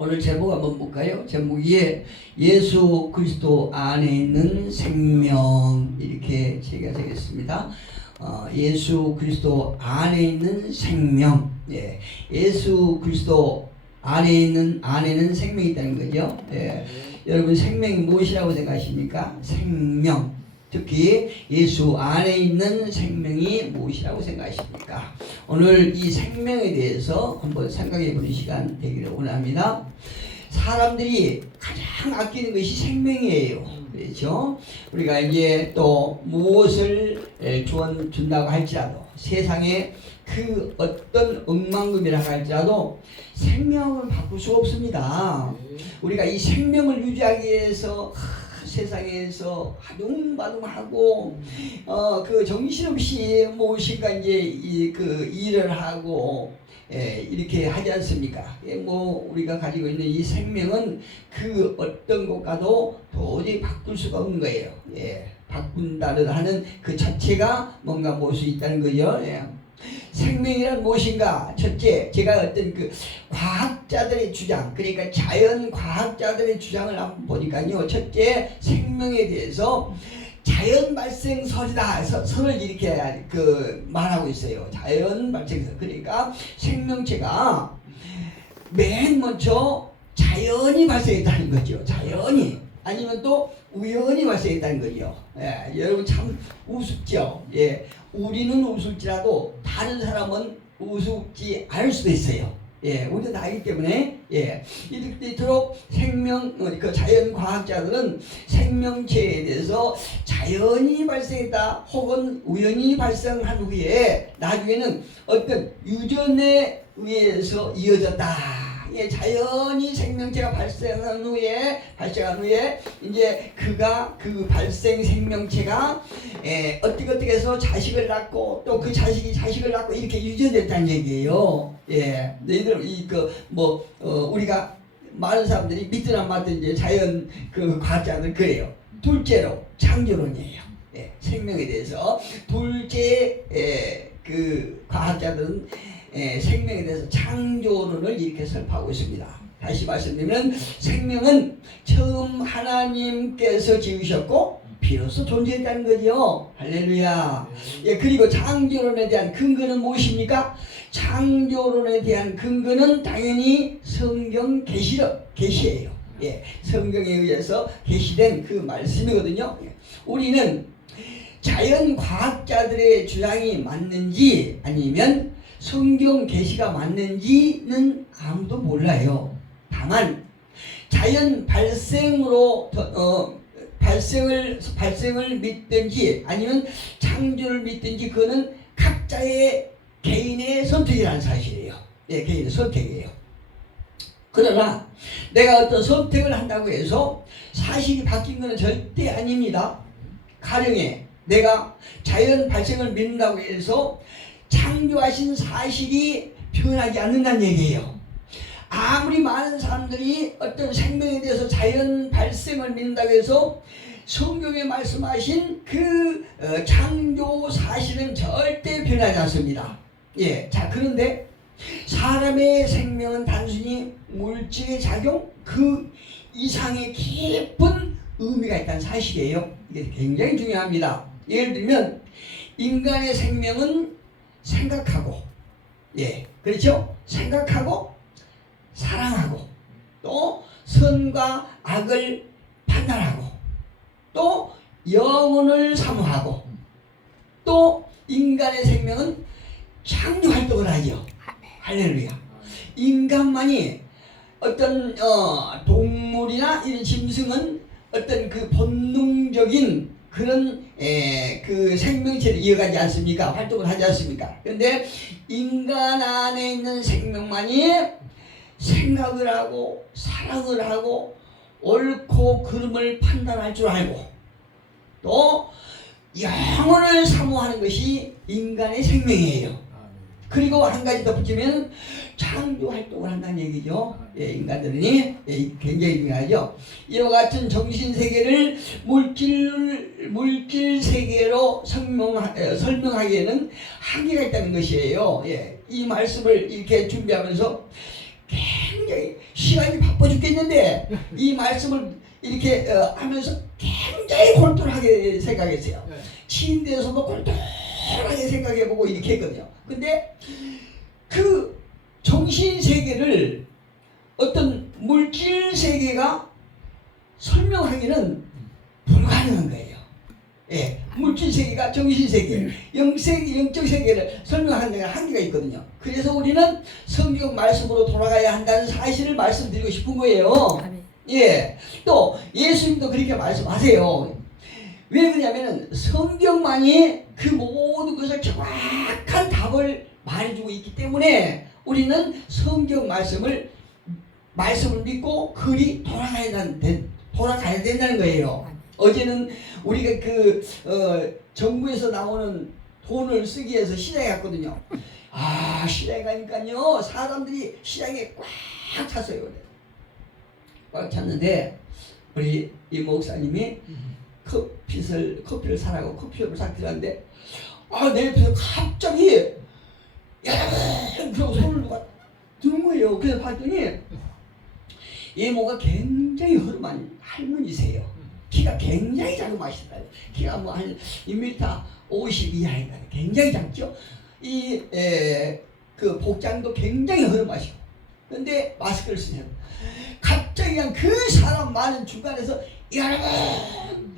오늘 제목 한번 볼까요? 제목이 예수 그리스도 안에 있는 생명 이렇게 제가 되겠습니다. 어, 예수 그리스도 안에 있는 생명. 예, 예수 그리스도 안에 있는 안에는 생명이 있다는 거죠. 예, 여러분 생명이 무엇이라고 생각하십니까? 생명. 특히 예수 안에 있는 생명이 무엇이라고 생각하십니까? 오늘 이 생명에 대해서 한번 생각해 보는 시간 되기를 원합니다. 사람들이 가장 아끼는 것이 생명이에요. 그렇죠? 우리가 이제 또 무엇을 에, 주원 준다고 할지라도 세상에 그 어떤 억만금이라고 할지라도 생명을 바꿀 수 없습니다. 우리가 이 생명을 유지하기 위해서 하, 세상에서 아둥바둥하고 어 그 정신없이 무엇인가 이제 이 그 일을 하고 예, 이렇게 하지 않습니까? 예, 뭐 우리가 가지고 있는 이 생명은 그 어떤 것과도 도저히 바꿀 수가 없는 거예요. 예, 바꾼다는 하는 그 자체가 뭔가 무엇이 있다는 거죠. 예. 생명이란 무엇인가? 첫째, 제가 어떤 그 과학 자들의 주장, 그러니까 자연 과학자들의 주장을 한번 보니까요. 첫째, 생명에 대해서 자연 발생설이다. 서- 설을 이렇게 그 말하고 있어요. 자연 발생설. 그러니까 생명체가 맨 먼저 자연이 발생했다는 거죠. 자연이. 아니면 또 우연히 발생했다는 거죠. 예, 여러분 참 우습죠. 예, 우리는 우습지라도 다른 사람은 우습지 않을 수도 있어요. 예, 우리는 나이기 때문에 예, 이렇도록 생명 어, 그 자연 과학자들은 생명체에 대해서 자연이 발생했다 혹은 우연히 발생한 후에 나중에는 어떤 유전에 의해서 이어졌다. 예, 자연이 생명체가 발생한 후에 발생한 후에 이제 그가 그 발생 생명체가 예, 어떻게 어떻게 해서 자식을 낳고 또 그 자식이 자식을 낳고 이렇게 유전됐다는 얘기예요. 예, 너희들 이그뭐 어, 우리가 많은 사람들이 믿든 안 믿든 이제 자연 그 과학자들 그래요. 둘째로 창조론이에요. 예, 생명에 대해서 둘째 예, 그 과학자들은 예, 생명에 대해서 창조론을 이렇게 설파하고 있습니다. 다시 말씀드리면 생명은 처음 하나님께서 지으셨고 비로소 존재했다는 거죠. 할렐루야. 예, 그리고 창조론에 대한 근거는 무엇입니까? 창조론에 대한 근거는 당연히 성경 계시로 계시예요. 예, 성경에 의해서 계시된 그 말씀이거든요. 예, 우리는 자연 과학자들의 주장이 맞는지 아니면 성경 계시가 맞는지는 아무도 몰라요. 다만 자연 발생으로 더- 어, 발생을 발생을 믿든지 아니면 창조를 믿든지 그거는 각자의 개인의 선택이라는 사실이에요. 예, 개인의 선택이에요. 그러나 내가 어떤 선택을 한다고 해서 사실이 바뀐 것은 절대 아닙니다. 가령에 내가 자연 발생을 믿는다고 해서 창조하신 사실이 변하지 않는다는 얘기예요. 아무리 많은 사람들이 어떤 생명에 대해서 자연 발생을 믿는다고 해서 성경에 말씀하신 그 어, 창조 사실은 절대 변하지 않습니다. 예, 자 그런데 사람의 생명은 단순히 물질의 작용 그 이상의 깊은 의미가 있다는 사실이에요. 이게 굉장히 중요합니다. 예를 들면 인간의 생명은 생각하고 예 그렇죠? 생각하고 사랑하고 또 선과 악을 판단하고 또 영혼을 사모하고 또 인간의 생명은 창조 활동을 하죠 할렐루야. 인간만이 어떤 어, 동물이나 이런 짐승은 어떤 그 본능적인 그런 에, 그 생명체를 이어가지 않습니까? 활동을 하지 않습니까? 그런데 인간 안에 있는 생명만이 생각을 하고 사랑을 하고 옳고 그름을 판단할 줄 알고 또 영혼을 사모하는 것이 인간의 생명이에요. 그리고 한 가지 덧붙이면 창조 활동을 한다는 얘기죠. 예, 인간들은 예, 굉장히 중요하죠. 이와 같은 정신 세계를 물질 물질 세계로 설명하, 에, 설명하기에는 한계가 있다는 것이에요. 예, 이 말씀을 이렇게 준비하면서 굉장히 시간이 바빠. 있는데 이 말씀을 이렇게 어, 하면서 굉장히 골똘하게 생각했어요. 네. 침대에서도 골똘 하게 생각해보고 이렇게 했거든요. 근데 그 정신 세계를 어떤 물질 세계가 설명하기는 불가능한 거예요. 예, 물질 세계가 정신 세계, 영세 영적 세계를 설명하는 데가 한계가 있거든요. 그래서 우리는 성경 말씀으로 돌아가야 한다는 사실을 말씀드리고 싶은 거예요. 아멘. 예, 또 예수님도 그렇게 말씀하세요. 왜 그러냐면은 성경만이 그 모든 것을 정확한 답을 말해주고 있기 때문에 우리는 성경 말씀을 말씀을 믿고 그리 돌아가야 된다는 돌아가야 된다는 거예요. 어제는 우리가 그 어, 정부에서 나오는 돈을 쓰기 위해서 시장에 갔거든요. 아 시장에 가니까요 사람들이 시장에 꽉 찼어요. 꽉 찼는데 우리 이 목사님이 커피를 커피를 사라고 커피숍을 싹 들어갔는데 아 내 옆에서 갑자기 여러분 그러고 손을 누가 드는 거예요. 그래서 봤더니 이모가 굉장히 허름한 할머니세요. 키가 굉장히 자그마시다. 키가 뭐 한 1m 50 이하인가 굉장히 작죠. 이그 복장도 굉장히 허름하시고. 근데 마스크를 쓰세요. 갑자기 그냥 그 사람 많은 중간에서 여러분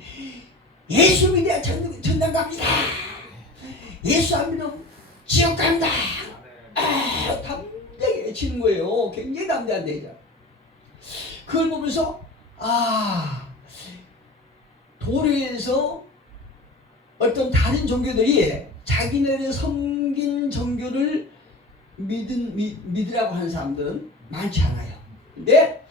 예수 믿어야 전, 전당 갑니다. 예수 안 믿으면 지옥 간다. 아, 담대하게 외치는 거예요. 굉장히 담대한 대자. 그걸 보면서 아 도로에서 어떤 다른 종교들이 자기네를 섬긴 종교를 믿은 믿, 믿으라고 하는 사람들은 많지 않아요. 근데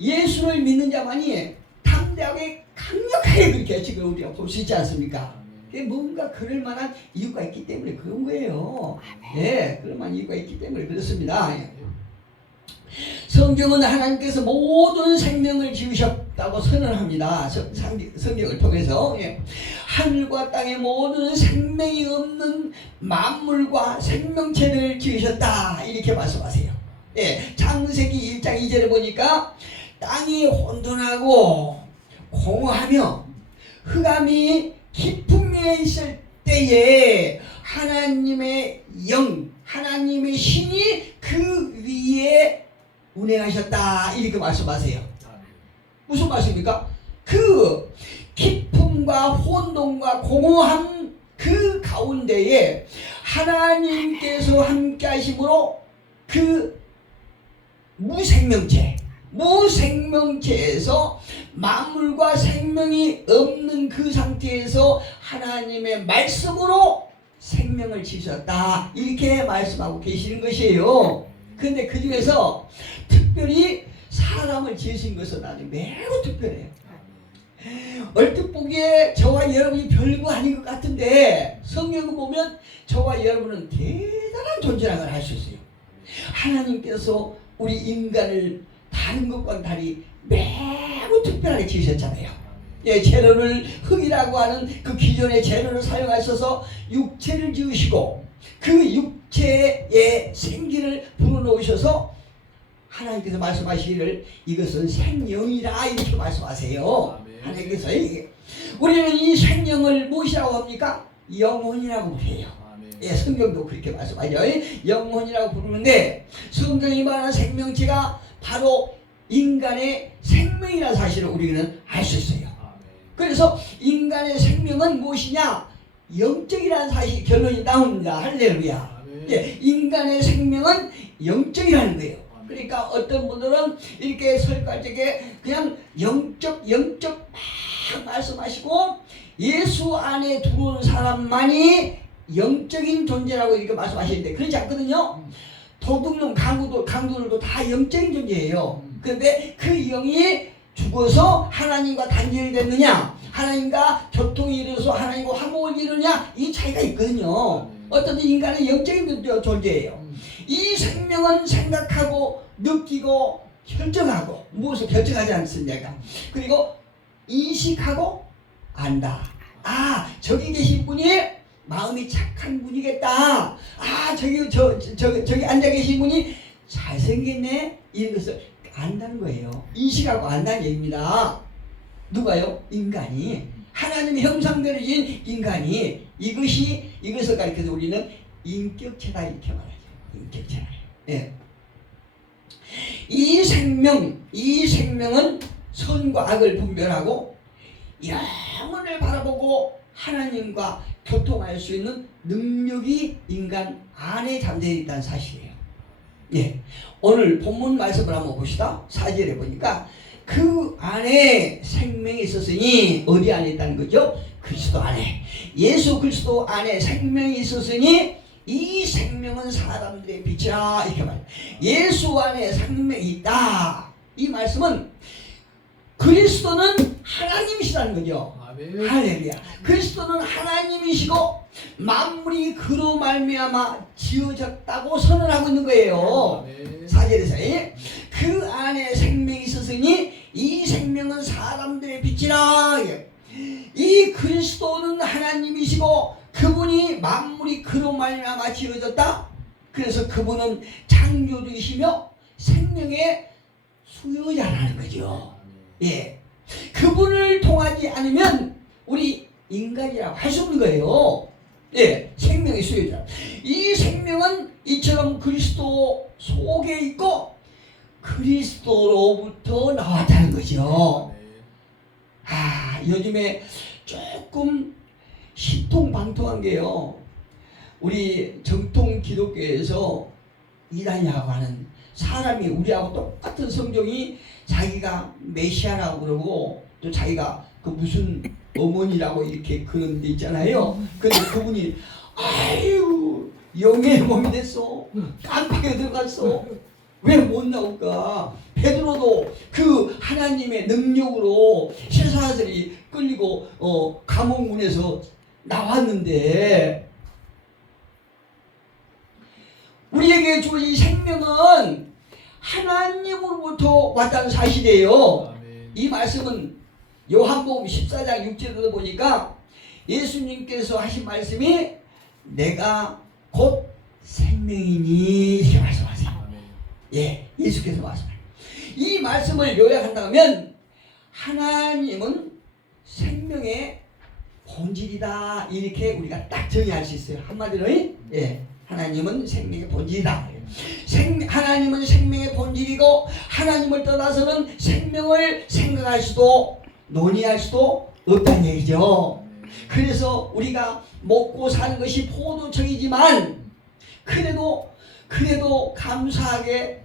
예수를 믿는 자만이 담대하게 강력하게 그렇게 지금 우리가 볼 수 있지 않습니까? 그게 뭔가 그럴 만한 이유가 있기 때문에 그런 거예요. 예, 그럴 만한 이유가 있기 때문에 그렇습니다. 예. 성경은 하나님께서 모든 생명을 지으셨다고 선언합니다. 성경을 통해서 예. 하늘과 땅의 모든 생명이 없는 만물과 생명체를 지으셨다 이렇게 말씀하세요. 예, 창세기 1장 2절에 보니까 땅이 혼돈하고 공허하며 흑암이 깊은 있을 때에 하나님의 영, 하나님의 신이 그 위에 운행하셨다 이렇게 말씀하세요. 무슨 말씀입니까? 그 기쁨과 혼돈과 공허함 그 가운데에 하나님께서 함께 하심으로 그 무생명체 무생명체에서 만물과 생명이 없는 그 상태에서 하나님의 말씀으로 생명을 지으셨다 이렇게 말씀하고 계시는 것이에요. 근데 그 중에서 특별히 사람을 지으신 것은 아주 매우 특별해요. 얼핏 보기에 저와 여러분이 별거 아닌 것 같은데 성경을 보면 저와 여러분은 대단한 존재라는 걸알수 있어요. 하나님께서 우리 인간을 다른 것과는 달리 매우 특별하게 지으셨잖아요. 예, 재료를 흙이라고 하는 그 기존의 재료를 사용하셔서 육체를 지으시고 그 육체의 생기를 불어넣으셔서 하나님께서 말씀하시기를 이것은 생명이라 이렇게 말씀하세요. 하나님께서 우리는 이 생명을 무엇이라고 합니까? 영혼이라고 해요. 예, 성경도 그렇게 말씀하죠. 영혼이라고 부르는데 성경이 말하는 생명체가 바로 인간의 생명이라는 사실을 우리는 알 수 있어요. 그래서 인간의 생명은 무엇이냐? 영적이라는 사실 결론이 나옵니다. 할렐루야. 예, 인간의 생명은 영적이라는 거예요. 그러니까 어떤 분들은 이렇게 설교할 적에 그냥 영적 영적 막 말씀하시고 예수 안에 들어오는 사람만이 영적인 존재라고 이렇게 말씀하시는데 그렇지 않거든요. 도둑놈 강도도 강도들도 다 영적인 존재예요. 그런데 그 영이 죽어서 하나님과 단절이 됐느냐, 하나님과 교통이 이루어서 하나님과 화목을 이루느냐 이 차이가 있거든요. 어떤 인간은 영적인 존- 존재예요. 이 생명은 생각하고 느끼고 결정하고 무엇을 결정하지 않습니까? 그리고 인식하고 안다. 아 저기 계신 분이 마음이 착한 분이겠다. 아 저기 저, 저 저기 앉아 계신 분이 잘생겼네 이런 것을 안다는 거예요. 인식하고 안다는 얘기입니다. 누가요? 인간이 하나님의 형상대로 진 인간이 이것이 이것을 가리켜서 우리는 인격체다 이렇게 말하죠. 인격체다. 예. 이 생명, 이 생명은 선과 악을 분별하고 영혼을 바라보고 하나님과 교통할 수 있는 능력이 인간 안에 잠재어 있다는 사실이에요. 예. 오늘 본문 말씀을 한번 봅시다. 사절에 보니까 그 안에 생명이 있었으니 어디 안에 있다는 거죠? 그리스도 안에. 예수 그리스도 안에 생명이 있었으니 이 생명은 사람들의 빛이라 이렇게 말해요. 예수 안에 생명이 있다. 이 말씀은 그리스도는 하나님이시라는 거죠. 아멘. 할렐루야. 그리스도는 하나님이시고 만물이 그로 말미암아 지어졌다고 선언하고 있는 거예요. 사절에서 예? 그 안에 생명이 있었으니 이 생명은 사람들의 빛이라. 예. 이 그리스도는 하나님이시고 그분이 만물이 그로 말미암아 지어졌다. 그래서 그분은 창조주이시며 생명의 수요자라는 거죠. 예. 그분을 통하지 않으면 우리 인간이라고 할 수 없는 거예요. 예. 생명의 수요자. 이 생명은 이처럼 그리스도 속에 있고 그리스도로부터 나왔다는 거죠. 아, 요즘에 조금 시통방통한 게요. 우리 정통 기독교에서 이단이라고 하는 사람이 우리하고 똑같은 성경이 자기가 메시아라고 그러고 또 자기가 그 무슨 어머니라고 이렇게 그런 데 있잖아요. 근데 그분이 아유 영의 몸이 됐어. 깜빡이 들어갔어. 왜 못 나올까? 베드로도 그 하나님의 능력으로 세사들이 끌리고 어, 감옥문에서 나왔는데 우리에게 주어진 생명은 하나님으로부터 왔다는 사실이에요. 아멘. 이 말씀은 요한복음 14장 6절에도 보니까 예수님께서 하신 말씀이 내가 곧 생명이니 이렇게 말씀하세요. 아멘. 예, 예수께서 말씀해요. 이 말씀을 요약한다면 하나님은 생명의 본질이다 이렇게 우리가 딱 정의할 수 있어요. 한마디로 예, 하나님은 생명의 본질이다. 생, 하나님은 생명의 본질이고 하나님을 떠나서는 생명을 생각할 수도 논의할 수도 없다는 얘기죠. 그래서 우리가 먹고 사는 것이 포도청이지만 그래도 그래도 감사하게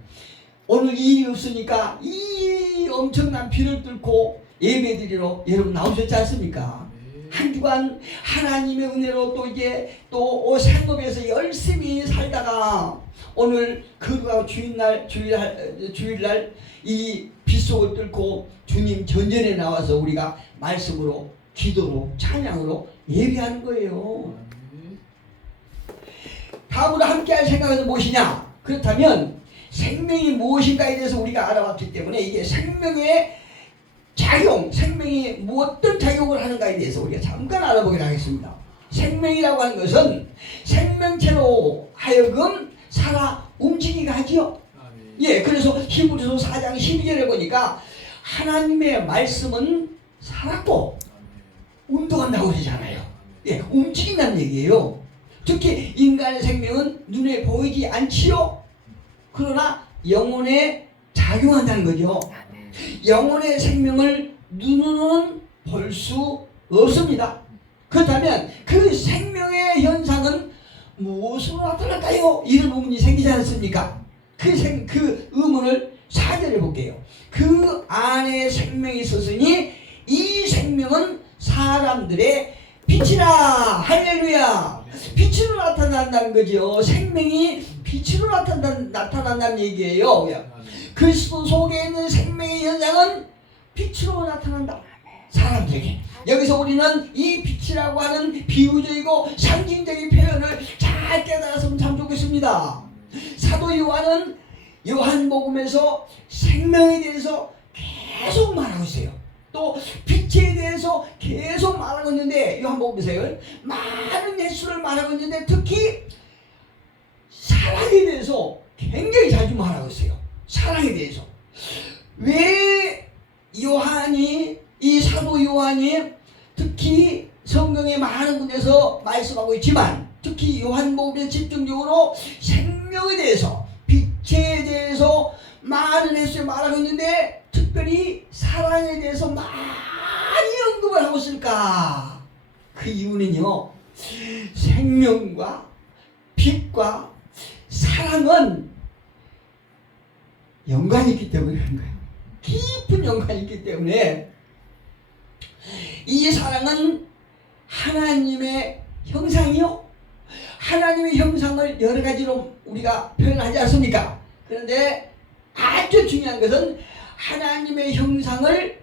오늘 일이 없으니까 이 엄청난 비를 뚫고 예배드리러 여러분 나오셨지 않습니까? 한 주간 하나님의 은혜로 또 이제 또 생업에서 열심히 살다가 오늘 그가 주일날 주일날 주일날 이 빗속을 뚫고 주님 전전에 나와서 우리가 말씀으로 기도로 찬양으로 예배하는 거예요. 다음으로 함께할 생각은 무엇이냐? 그렇다면 생명이 무엇인가에 대해서 우리가 알아봤기 때문에 이게 생명의 작용, 생명이 뭐 어떤 작용을 하는가에 대해서 우리가 잠깐 알아보기로 하겠습니다. 생명이라고 하는 것은 생명체로 하여금 살아 움직이게 하지요. 아멘. 예, 그래서 히브리서 4장 12절에 보니까 하나님의 말씀은 살았고 아멘. 운동한다고 그러잖아요. 예, 움직인다는 얘기예요. 특히 인간의 생명은 눈에 보이지 않지요. 그러나 영혼에 작용한다는 거죠. 영혼의 생명을 눈으로는 볼 수 없습니다. 그렇다면 그 생명의 현상은 무엇으로 나타날까요? 이런 의문이 생기지 않습니까? 그, 생, 그 의문을 사절해 볼게요. 그 안에 생명이 있었으니 이 생명은 사람들의 빛이라 할렐루야 빛으로 나타난다는 거죠 생명이 빛으로 나타난, 나타난다는 얘기예요. 그리스도 속에 있는 생명의 현상은 빛으로 나타난다 사람들에게 여기서 우리는 이 빛이라고 하는 비유적이고 상징적인 표현을 잘 깨달았으면 참 좋겠습니다 사도 요한은 요한복음에서 생명에 대해서 계속 말하고 있어요. 또 빛에 대해서 계속 말하고 있는데 요한복음 보세요. 많은 예수를 말하고 있는데 특히 사랑에 대해서 굉장히 자주 말하고 있어요. 사랑에 대해서. 왜 요한이 이 사도 요한이 특히 성경의 많은 곳에서 말씀하고 있지만 특히 요한복음에 집중적으로 생명에 대해서 빛에 대해서 말을 했어요 말하고 있는데 특별히 사랑에 대해서 많이 언급을 하고 있을까 그 이유는요 생명과 빛과 사랑은 연관이 있기 때문에 그런 거예요 깊은 연관이 있기 때문에 이 사랑은 하나님의 형상이요. 하나님의 형상을 여러 가지로 우리가 표현하지 않습니까? 그런데 아주 중요한 것은 하나님의 형상을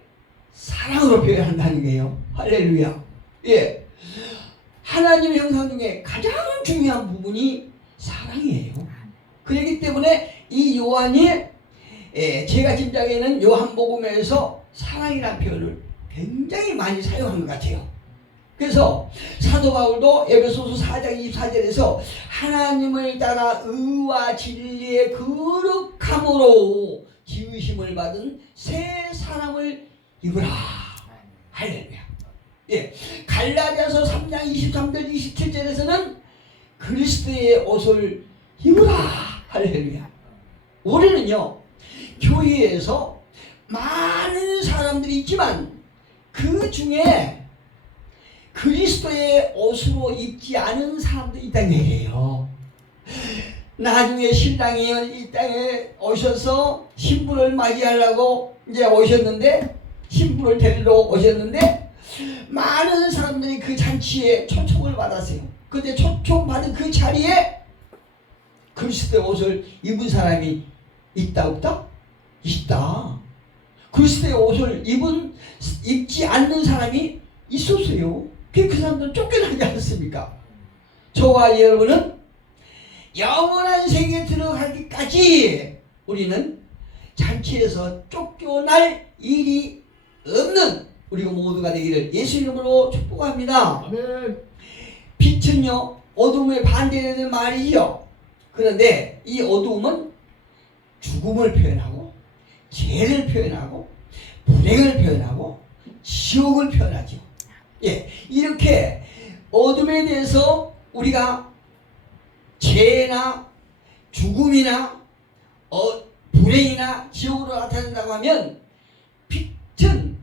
사랑으로 표현한다는 거예요. 할렐루야. 예. 하나님의 형상 중에 가장 중요한 부분이 사랑이에요. 그렇기 때문에 이 요한이 예, 제가 짐작에는 요한복음에서 사랑이라는 표현을 굉장히 많이 사용한 것 같아요. 그래서 사도 바울도 에베소서 4장 24절에서 하나님을 따라 의와 진리의 거룩함으로 지으심을 받은 새 사람을 입으라. 할렐루야. 예. 갈라디아서 3장 23절 27절에서는 그리스도의 옷을 입으라. 할렐루야. 우리는요. 교회에서 많은 사람들이 있지만 그 중에 그리스도의 옷으로 입지 않은 사람들이 있다는 얘기예요. 나중에 신랑이 이 땅에 오셔서 신부를 맞이하려고 이제 오셨는데 신부를 데리러 오셨는데 많은 사람들이 그 잔치에 초청을 받았어요. 근데 초청 받은 그 자리에 그리스도의 옷을 입은 사람이 있다 없다? 있다. 그리스도의 옷을 입은 입지 않는 사람이 있었어요. 그, 그 사람들은 쫓겨나지 않습니까? 저와 여러분은 영원한 세계에 들어가기까지 우리는 잔치에서 쫓겨날 일이 없는 우리가 모두가 되기를 예수 이름으로 축복합니다. 아멘. 빛은요 어둠의 반대되는 말이죠. 그런데 이 어둠은 죽음을 표현하고 죄를 표현하고 불행을 표현하고 지옥을 표현하죠. 예, 이렇게 어둠에 대해서 우리가 죄나 죽음이나 어, 불행이나 지옥으로 나타낸다고 하면 빛은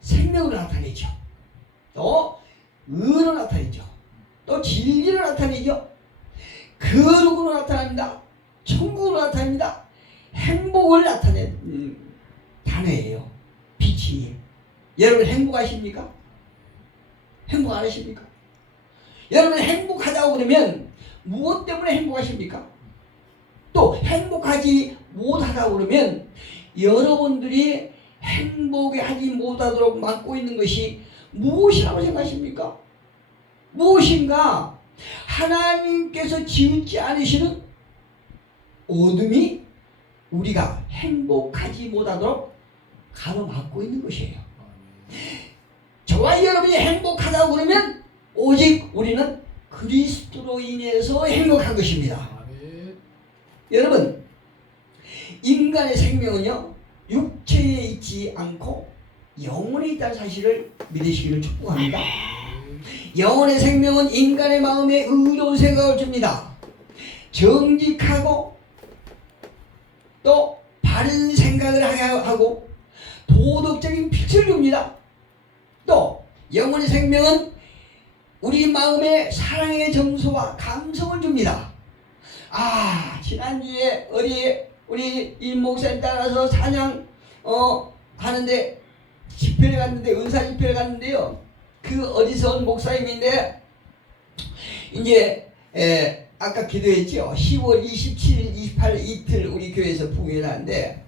생명으로 나타내죠. 또 의로 나타내죠. 또 진리로 나타내죠. 거룩으로 나타납니다. 천국으로 나타납니다. 행복을 나타내는 음, 단어예요. 빛이. 여러분 행복하십니까? 행복 안 하십니까? 여러분 행복하다고 그러면 무엇 때문에 행복하십니까? 또 행복하지 못하다고 그러면 여러분들이 행복하지 못하도록 막고 있는 것이 무엇이라고 생각하십니까? 무엇인가 하나님께서 지우지 않으시는 어둠이 우리가 행복하지 못하도록 가로막고 있는 것이에요. 저와 여러분이 행복하다고 그러면 오직 우리는 그리스도로 인해서 행복한 것입니다. 여러분, 인간의 생명은요, 육체에 있지 않고 영혼에 있다는 사실을 믿으시기를 축복합니다. 영혼의 생명은 인간의 마음에 의로운 생각을 줍니다. 정직하고 또 바른 생각을 하고 도덕적인 빛을 줍니다. 또 영혼의 생명은 우리 마음에 사랑의 정서와 감성을 줍니다. 아 지난주에 어디 우리 임목사님 따라서 사냥 어 하는데 집회를 갔는데 은사 집회를 갔는데요. 그 어디서 온 목사님인데 이제 에, 아까 기도했죠. 10월 27일, 28일 이틀 우리 교회에서 부흥을 하는데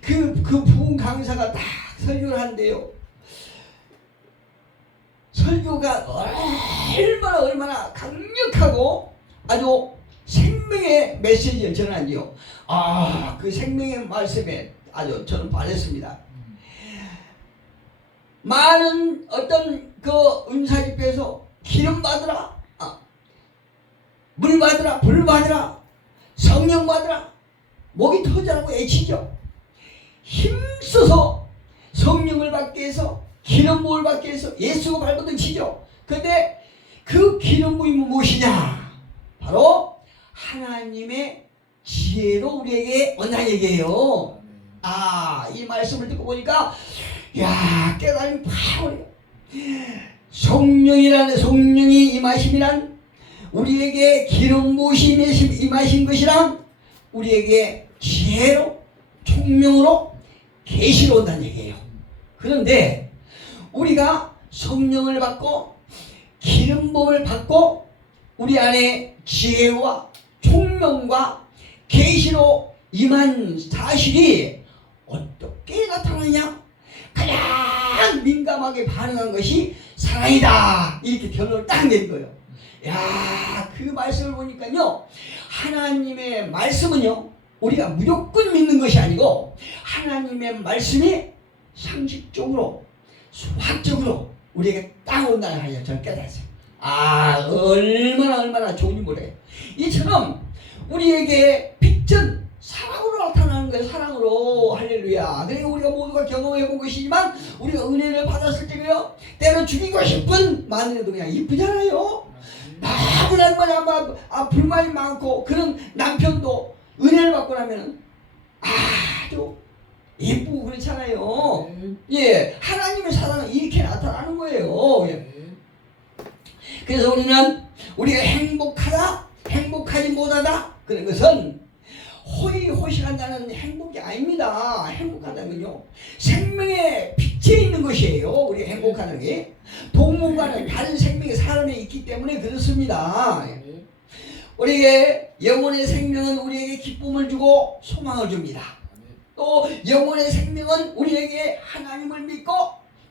그, 그 부흥 강사가 딱 설교를 한대요. 설교가 얼마나 얼마나 강력하고 아주 생명의 메시지를 전하지요. 아, 그 생명의 말씀에 아주 저는 반했습니다. 많은 어떤 그 은사 집회에서 기름 받으라, 아, 물 받으라, 불 받으라, 성령 받으라, 목이 터져라고 애치죠. 힘써서 성령을 받게 해서 기름 부을 받게 해서 예수가 발버둥 치죠. 근데 그 기름 부임은 무엇이냐? 바로 하나님의 지혜로 우리에게 온다는 얘기예요. 아, 이 말씀을 듣고 보니까 야, 깨달음이 팍 오네요. 성령이라는 성령이 임하심이란 우리에게 기름 부으심이 임하신 것이란 우리에게 지혜로 총명으로 계시로 온다는 얘기예요. 그런데 우리가 성령을 받고 기름 부음을 받고 우리 안에 지혜와 총명과 계시로 임한 사실이 어떻게 나타나냐? 가장 민감하게 반응한 것이 사랑이다. 이렇게 결론을 딱 내린 거예요. 야, 그 말씀을 보니까요. 하나님의 말씀은요. 우리가 무조건 믿는 것이 아니고 하나님의 말씀이 상식적으로 수학적으로 우리에게 딱 온다는 하여 저는 깨달았어요. 아, 얼마나 얼마나 좋은지 모르겠어요. 이처럼 우리에게 빛은 사랑으로 나타나는 거예요. 사랑으로 할렐루야. 그러니까 우리가 모두가 경험해 본 것이지만 우리가 은혜를 받았을 때요. 때로 죽이고 싶은 마누라도 그냥 이쁘잖아요. 너무나 얼마나 막 아, 불만이 많고 그런 남편도 은혜를 받고 나면은 아주 예쁘고 그렇잖아요. 예, 하나님의 사랑은 이렇게 나타나는 거예요. 예. 그래서 우리는 우리가 행복하다, 행복하지 못하다 그런 것은 호의호식한다는 행복이 아닙니다. 행복하다면요 생명의 빛에 있는 것이에요. 우리가 행복하는 게 동물과는 다른 생명이 사람에 있기 때문에 그렇습니다. 우리에게 영혼의 생명은 우리에게 기쁨을 주고 소망을 줍니다. 또 영혼의 생명은 우리에게 하나님을 믿고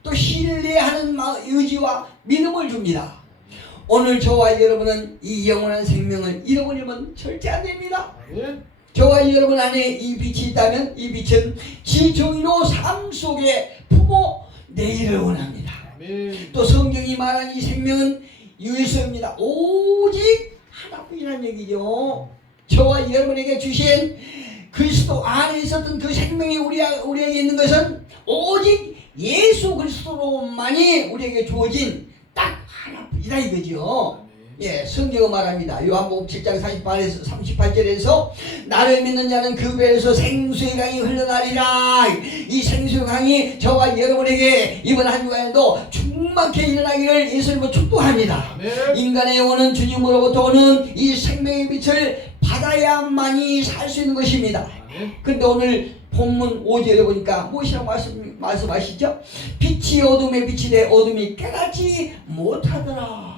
또 신뢰하는 마- 의지와 믿음을 줍니다. 오늘 저와 여러분은 이 영원한 생명을 잃어버리면 절대 안 됩니다. 저와 여러분 안에 이 빛이 있다면 이 빛은 지정의로 삶 속에 품어 내기를 원합니다. 또 성경이 말한 이 생명은 유일성입니다. 오직 하나뿐이라는 얘기죠. 저와 여러분에게 주신 그리스도 안에 있었던 그 생명이 우리, 우리에게 있는 것은 오직 예수 그리스도로만이 우리에게 주어진 딱 하나뿐이다 이거죠. 예, 성경은 말합니다. 요한복음 7장 38에서 38절에서 나를 믿는 자는 그 배에서 생수의 강이 흘러나리라. 이 생수의 강이 저와 여러분에게 이번 한 주간에도 충만케 일어나기를 예수님으로 축복합니다. 인간의 영혼은 주님으로부터 오는 이 생명의 빛을 받아야만이 살 수 있는 것입니다. 근데 오늘 본문 5절에 보니까 무엇이라고 말씀, 말씀하시죠? 빛이 어둠에 빛이 돼 어둠이 깨닫지 못하더라.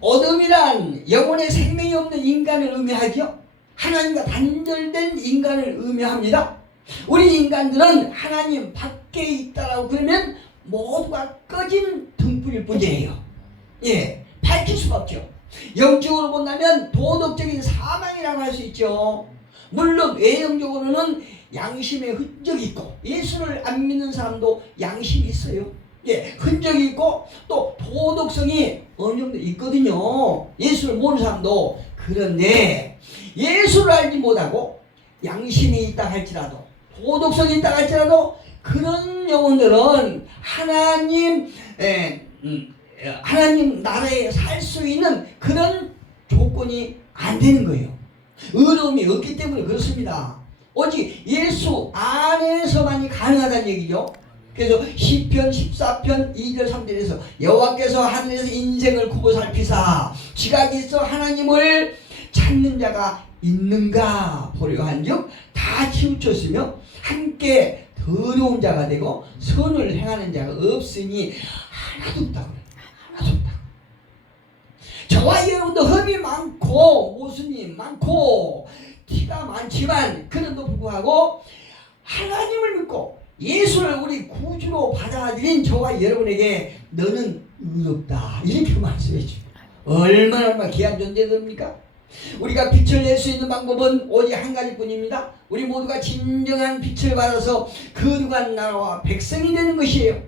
어둠이란 영혼의 생명이 없는 인간을 의미하죠. 하나님과 단절된 인간을 의미합니다. 우리 인간들은 하나님 밖에 있다라고 그러면 모두가 꺼진 등불일 뿐이에요. 예, 밝힐 수가 없죠. 영적으로 본다면 도덕적인 사망이라고 할 수 있죠. 물론 외형적으로는 양심의 흔적이 있고 예수를 안 믿는 사람도 양심이 있어요. 예, 흔적이 있고 또 도덕성이 어느 정도 있거든요. 예수를 모르는 사람도 그런데 예수를 알지 못하고 양심이 있다 할지라도 도덕성이 있다 할지라도 그런 영혼들은 하나님 에, 음, 에, 하나님 나라에 살 수 있는 그런 조건이 안 되는 거예요. 의로움이 없기 때문에 그렇습니다. 오직 예수 안에서만이 가능하다는 얘기죠. 그래서 시편 14편 2절 3절에서 여호와께서 하늘에서 인생을 구보 살피사 지각이 있어 하나님을 찾는 자가 있는가 보려 한즉 다 치우쳤으며 함께 더러운 자가 되고 선을 행하는 자가 없으니 하나도 없다고 그래요. 하나도 없다. 저와 여러분도 흠이 많고 모순이 많고 티가 많지만 그런도 불구하고 하나님을 믿고 예수를 우리 구주로 받아들인 저와 여러분에게 너는 의롭다 이렇게 말씀해 주죠. 얼마나 얼마나 귀한 존재입니까? 우리가 빛을 낼 수 있는 방법은 오직 한 가지뿐입니다. 우리 모두가 진정한 빛을 받아서 거룩한 나라와 백성이 되는 것이에요.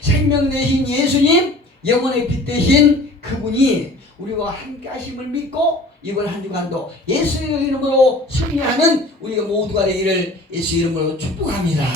생명 대신 예수님, 영혼의 빛 대신 그분이 우리와 함께 하심을 믿고 이번 한 주간도 예수 이름으로 승리하는 우리가 모두가 되기를 예수 이름으로 축복합니다.